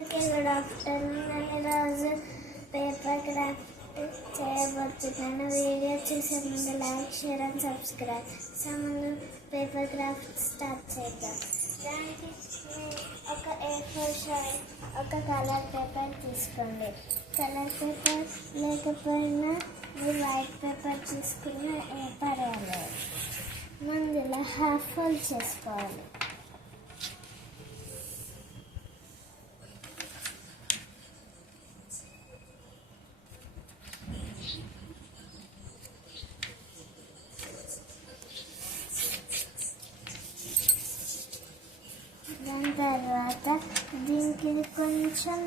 Good afternoon. నేను ఈరోజు paper craft చేయబోతున్నాను. వీడియో చూసే ముందు లైక్, షేర్ అండ్ సబ్స్క్రైబ్. ముందు పేపర్ క్రాఫ్ట్ స్టార్ట్ చేద్దాం. దానికి ఒక A4 షీట్, ఒక కలర్ పేపర్ తీసుకోండి. కలర్ పేపర్ లేకపోయినా మీరు వైట్ పేపర్ తీసుకున్న పర్వాలేదు. ముందులో హాఫ్ ఫోల్డ్ చేసుకోవాలి. దాని తర్వాత దీనికి కొంచెం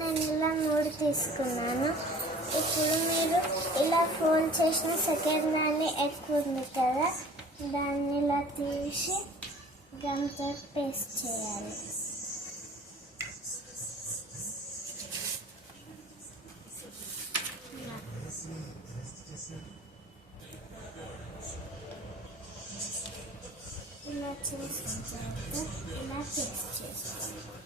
నేను ఇలా 3 తీసుకున్నాను. ఇప్పుడు మీరు ఇలా ఫోల్డ్ చేసిన సెకండ్ దాన్ని ఎక్కువ ఉంది కదా, దాన్ని ఇలా తీసి గమ్తో పేస్ట్ చేయాలి. ఇలా చేసిన తర్వాత ఇలా పేస్ట్ చేసుకోవాలి.